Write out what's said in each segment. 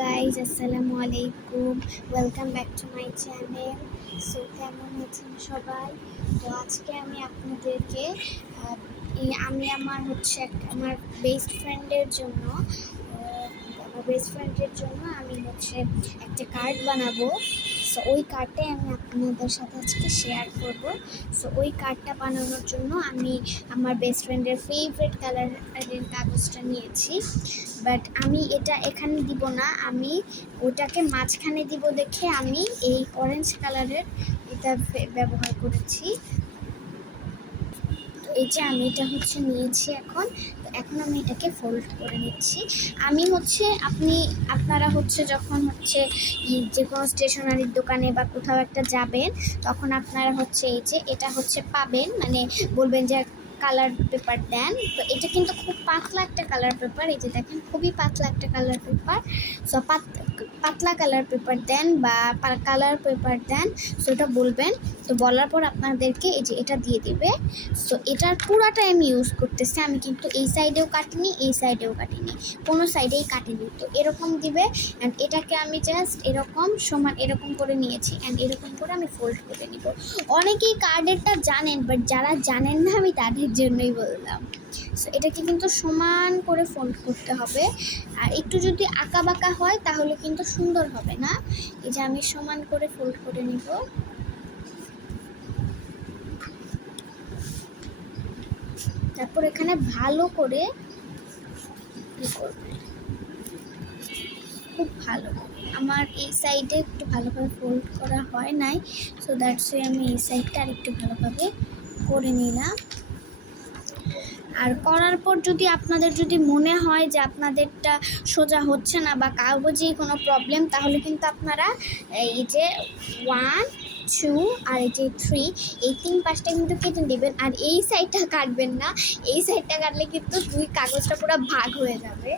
Guys, আসসালামু আলাইকুম। Welcome back to my channel. So কেমন আছেন সবাই? তো আজকে আমি আপনাদেরকে আমার বেস্ট ফ্রেন্ডের জন্য আমি একটা কার্ড বানাবো। সো ওই কার্ডটাই আমি আপনাদের সাথে আজকে শেয়ার করব। সো ওই কার্ডটা বানানোর জন্য আমি আমার বেস্ট ফ্রেন্ডের ফেভারিট কালারের কাগজটা নিয়েছি। বাট আমি এটা এখানে দিব না, আমি ওটাকে মাঝখানে দিব দেখে আমি এই অরেঞ্জ কালারের এটা ব্যবহার করেছি। এই যে আমি এটা নিয়েছি এখন আমি এটাকে ফোল্ড করে নিচ্ছি। আপনারা যখন যে কোনো স্টেশনারির দোকানে বা কোথাও একটা যাবেন, তখন আপনারা এই যে এটা পাবেন, মানে বলবেন যে কালার পেপার দেন। তো এটা কিন্তু খুব পাতলা একটা কালার পেপার, এই যে দেখেন খুবই পাতলা একটা কালার পেপার। সো পাতলা কালার পেপার দেন বা কালার পেপার দেন, সো এটা বলবেন। তো বলার পর আপনাদেরকে এই যে এটা দিয়ে দিবে। সো এটার পুরাটাই আমি ইউজ করতেছি, আমি কিন্তু এই সাইডেও কাটিনি, এই সাইডেও কাটিনি, কোনো সাইডেই কাটিনি। তো এরকম দিবে, অ্যান্ড এটাকে আমি জাস্ট এরকম সমান এরকম করে নিয়েছি, অ্যান্ড এরকম করে আমি ফোল্ড করে নিব। অনেকেই কার্ডেরটা জানেন, বাট যারা জানেন না আমি তাদের জন্যই বললাম। সো এটাকে কিন্তু সমান করে ফোল্ড করতে হবে, আর একটু যদি আঁকা বাঁকা হয় তাহলে কিন্তু সুন্দর হবে না। এই যে আমি সমান করে ফোল্ড করে নিব। তারপর এখানে ভালো করে খুব ভালো করে, আমার এই সাইডে একটু ভালোভাবে ফোল্ড করা হয় নাই, সো দ্যাটস ওয়াই আমি এই সাইডটা আর একটু ভালোভাবে করে নিলাম। আর করার পর আপনাদের যদি মনে হয় যে আপনাদেরটা সোজা হচ্ছে না বা কাগজেই কোনো প্রবলেম, তাহলে কিন্তু আপনারা এই যে 1, 2 আর এই যে 3, এই 3-5টা কিন্তু কেটে নেবেন। আর এই সাইডটা কাটবেন না, এই সাইডটা কাটলে কিন্তু কাগজটা পুরো ভাগ হয়ে যাবে।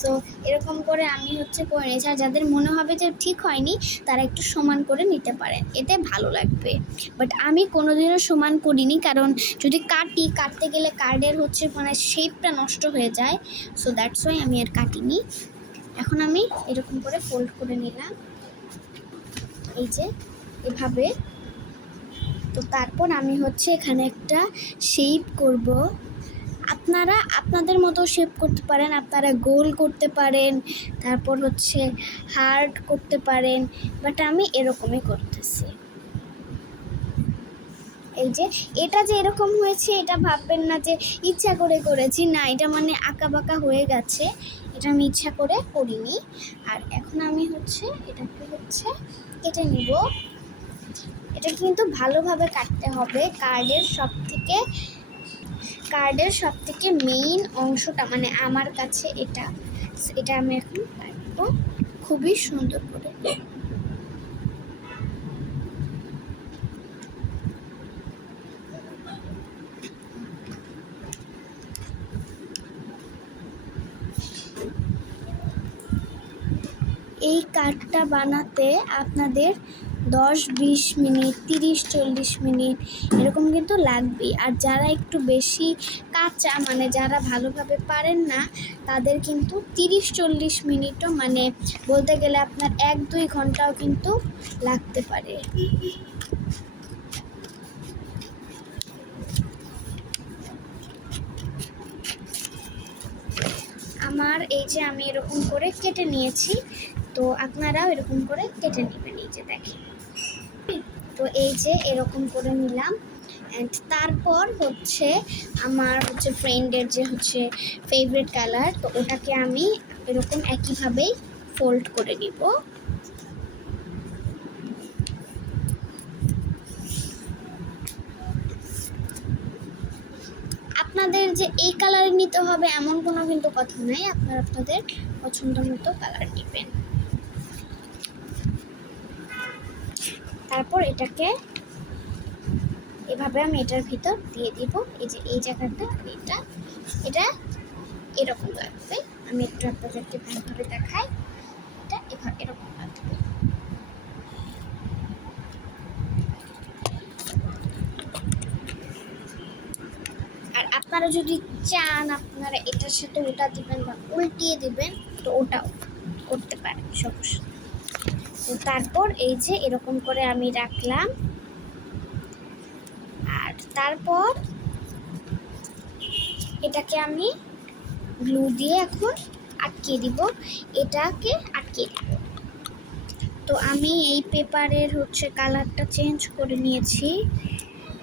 সো এরকম করে আমি করে নিয়েছি। আর যাদের মনে হবে যে ঠিক হয়নি, তারা একটু সমান করে নিতে পারেন, এতে ভালো লাগবে। বাট আমি কোনোদিনও সমান করিনি, কারণ যদি কাটতে গেলে কার্ডের শেপটা নষ্ট হয়ে যায়। সো দ্যাটস ওয়াই আমি আর কাটিনি। এখন আমি এরকম করে ফোল্ড করে নিলাম, এই যে এভাবে। তো তারপর আমি এখানে একটা শেপ করব। আপনারা আপনাদের মতো শেপ করতে পারেন, আপনারা গোল করতে পারেন, তারপর হার্ট করতে পারেন, বাট আমি এরকমই করতেছি। এই যে এটা যে এরকম হয়েছে, এটা ভাববেন না যে ইচ্ছা করে করেছি, না, এটা আঁকা বাঁকা হয়ে গেছে, এটা আমি ইচ্ছা করে করিনি। আর এখন আমি এটাকে কেটে নিব। এটা কিন্তু ভালোভাবে কাটতে হবে। কার্ডের সব থেকে মেইন অংশটা, আমার কাছে এটা আমি এখন কাটবো খুবই সুন্দর করে। এই কার্ডটা বানাতে আপনাদের 10-20 মিনিট, 30-40 মিনিট এরকম কিন্তু লাগবেই। আর যারা একটু বেশি কাঁচা, যারা ভালোভাবে পারেন না, তাদের কিন্তু 30-40 মিনিটও, বলতে গেলে আপনার 1-2 ঘন্টাও কিন্তু লাগতে পারে। আমার এই যে আমি এরকম করে কেটে নিয়েছি, তো আপনারাও এরকম করে কেটে নেবেন। এই যে দেখেন, তো এই যে এরকম করে নিলাম। অ্যান্ড তারপর আমার ফ্রেন্ডের যে ফেভারিট কালার, তো ওটাকে আমি এরকম একইভাবেই ফোল্ড করে নিব। আপনাদের যে এই কালার নিতে হবে এমন কোনো কিন্তু কথা নাই, আপনাদের পছন্দ মতো কালার নেবেন। তারপর এটাকে এভাবে আমি এটার ভিতর দিয়ে দিব। এই যে এই জায়গাটা, এটা এরকম লাগবে। আমি একটু আপনাদেরকে ভালোভাবে দেখাই, এটা এরকম লাগবে। আর আপনারা যদি চান, আপনারা এটার সাথে ওটা দিবেন বা উল্টিয়ে দিবেন, তো করতে পারেন, সমস্যা। তো তারপর এই যে এরকম করে আমি রাখলাম, আর তারপর এটাকে আমি গ্লু দিয়ে এখন আটকে দিব, এটাকে আটকে দিব। তো আমি এই পেপারের হচ্ছে কালারটা চেঞ্জ করে নিয়েছি,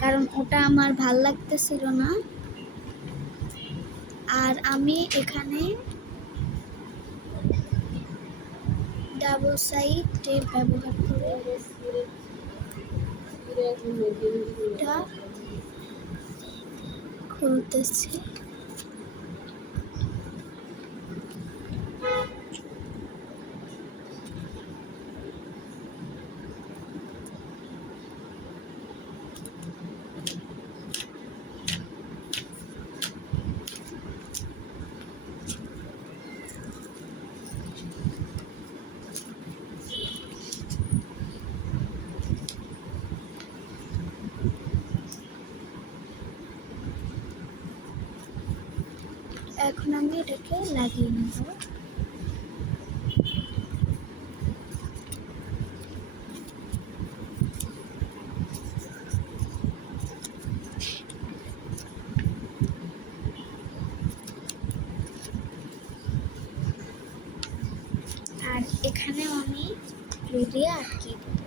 কারণ ওটা আমার ভাল লাগতেছিল না। আর আমি এখানে ডাবল সাইড টেপ ব্যবহার করে এটা খুলতেছি। এখন আমি এটাকে লাগিয়ে নেব। আর এখানেও আমি গ্লু দিয়ে আটকে দেব।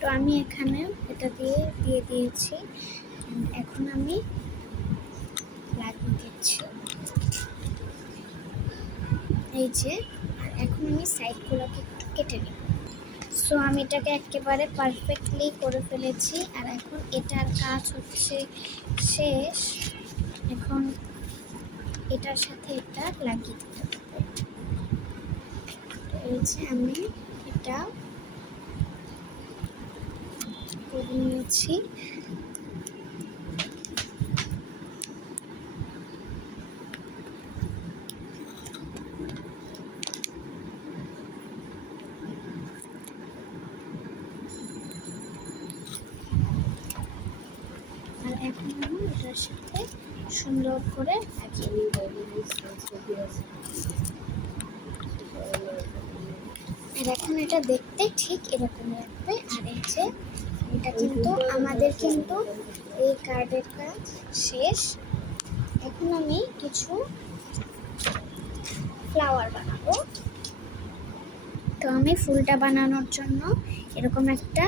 তো আমি এখানে এটা দিয়ে দিয়েছি, এখন আমি লাগিয়ে দিচ্ছি এই যে। আর এখন আমি সাইডগুলোকে একটু কেটে নেব। সো আমি এটাকে একেবারে পারফেক্টলি করে ফেলেছি, আর এখন এটার কাজ হচ্ছে শেষ। এখন এটার সাথে এটা লাগিয়ে দিতে হবে। এই যে আমি এটা করে নিয়েছি। আর এখন আমি এটার সাথে সুন্দর করে লাগিয়ে নিব। আর এখন এটা দেখতে ঠিক এরকম লাগবে। আর এই যে এটা কিন্তু আমাদের কিন্তু এই কার্ডের কাজ শেষ। এখন আমি কিছু ফ্লাওয়ার বানাবো। তো আমি ফুলটা বানানোর জন্য এরকম একটা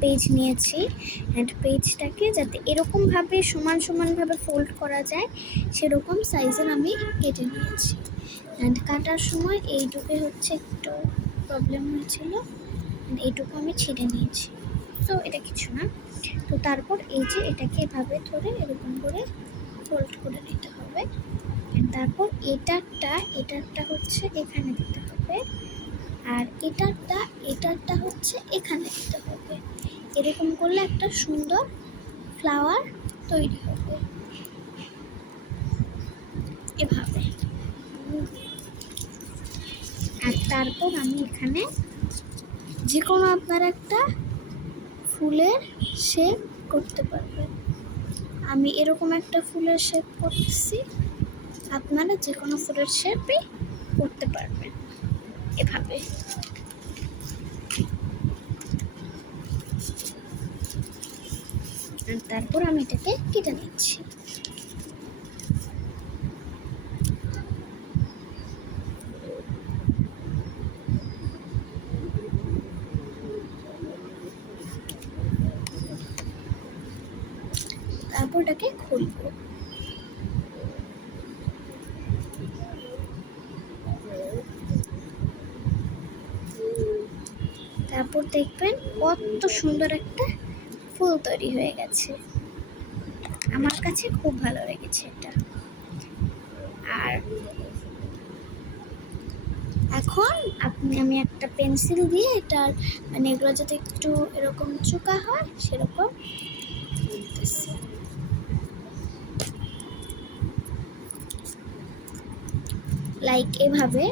পেজ নিয়েছি, অ্যান্ড পেজটাকে যাতে এরকমভাবে সমানভাবে ফোল্ড করা যায় সেরকম সাইজের আমি কেটে নিয়েছি। অ্যান্ড কাটার সময় এইটুকু হচ্ছে একটু প্রবলেম হয়েছিল, এইটুকু আমি ছিঁড়ে নিয়েছি। তো এটা কিছু না। তো তারপর এই যে এটাকে এভাবে ধরে এরকম করে ফোল্ড করে নিতে হবে। তারপর এটারটা হচ্ছে এখানে দিতে হবে, আর এটারটা হচ্ছে এখানে দিতে হবে। এরকম করলে একটা সুন্দর ফ্লাওয়ার তৈরি হবে এভাবে। আর তারপর আমি এখানে যে কোনো আপনার একটা ফুলের শেপ করতে পারবেন। আমি এরকম একটা ফুলের শেপ করতেছি, আপনারা যে কোনো ফুলের শেপই করতে পারবেন এভাবে। আর তারপর আমি এটাকে কেটে নিচ্ছি। তারপর এটাকে খুলবো। তারপর দেখবেন কত সুন্দর একটা ফুল তৈরি হয়ে গেছে। আমার কাছে খুব ভালো লেগেছে এটা। আর এখন আমি একটা পেন্সিল দিয়ে এটার মানে এগুলো যাতে একটু এরকম চোকা হয় সেরকম লাইক এভাবে।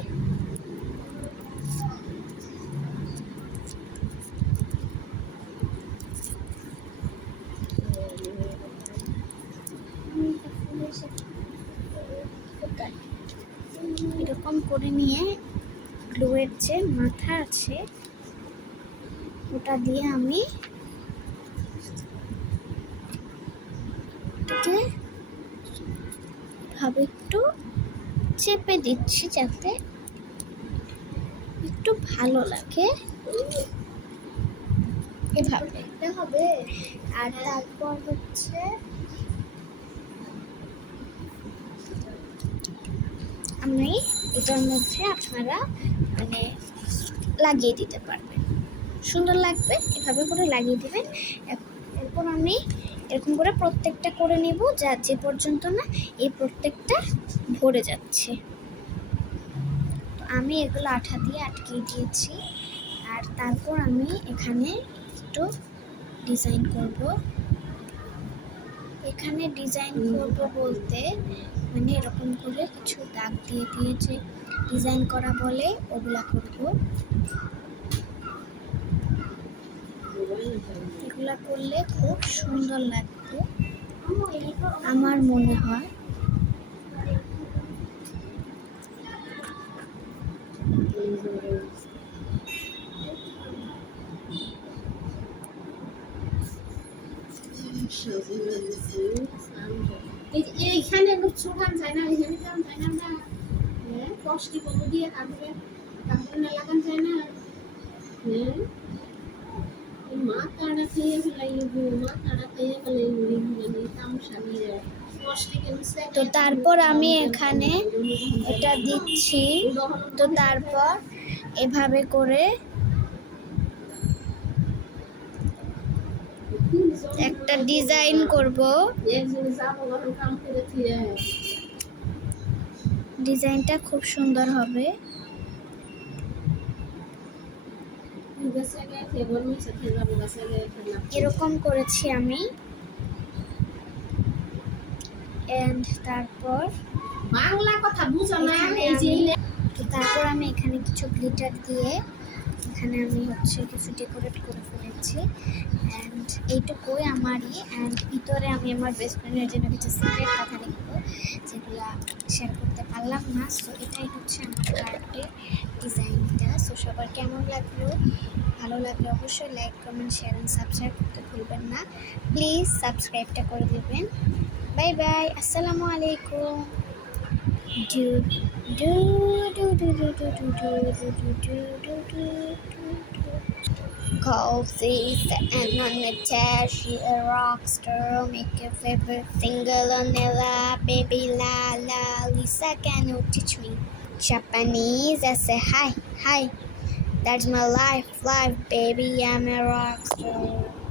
এরকম করে নিয়ে যে মাথা আছে ওটা দিয়ে আমি এটাকে ভাবে একটু চেপে দিচ্ছি যাতে একটু ভালো লাগে, এভাবে হবে। আর তারপর হচ্ছে আমি এটার মধ্যে আপনারা মানে লাগিয়ে দিতে পারবেন, সুন্দর লাগবে, এভাবে করে লাগিয়ে দিবেন। এরপর আমি এরকম করে প্রত্যেকটা করে নেব যা যে পর্যন্ত না এই প্রত্যেকটা ভরে যাচ্ছে। তো আমি এগুলো আঠা দিয়ে আটকিয়ে দিয়েছি। আর তারপর আমি এখানে একটু ডিজাইন করব। এখানে ডিজাইন করব বলতে মানে এরকম করে কিছু দাগ দিয়ে দিয়ে যে ডিজাইন করা বলে ওগুলা করব। এগুলা করলে খুব সুন্দর লাগবে আমার মনে হয়। এইখানে ছোটান যায় না, এখানে কারণ যায় না, আমরা কষ্টি বন্ধ দিয়ে তারপরে না লাগান যায় না। হ্যাঁ মাথাটা খেয়ে ফেলাইব, মাথাটা খেয়ে ফেলাইব, তামসা নিয়ে তো তারপর আমি এখানে এটা দিচ্ছি। তো তারপর এভাবে করে একটা ডিজাইন করব। ডিজাইনটা খুব সুন্দর হবে। এরকম করেছি আমি। এন্ড তারপর বাংলা কথা বুঝো না, তারপর আমি এখানে কিছু গ্লিটার দিয়ে এখানে আমি হচ্ছে কিছু ডেকোরেট করে ফেলেছি। অ্যান্ড এইটুকুই আমারই। অ্যান্ড ভিতরে আমি আমার বেস্ট ফ্রেন্ডের জন্য কিছু সিক্রেট কথা লিখবো যেগুলো শেয়ার করতে পারলাম না। সো এটাই হচ্ছে আমার কার্ডের ডিজাইনটা। সো সবার কেমন লাগলো, ভালো লাগলে অবশ্যই like, comment, share and subscribe করতে ভুলবেন না। প্লিজ সাবস্ক্রাইবটা করে দেবেন। বাই বাই, আসসালামু আলাইকুম। Do do do do do do do do do do do do do do. Coffee and on the chair, she a rock star. Make your favorite single on the la, baby la la. Lisa can teach me Japanese. I say hi, hi. That's my life, baby. I'm a rock star.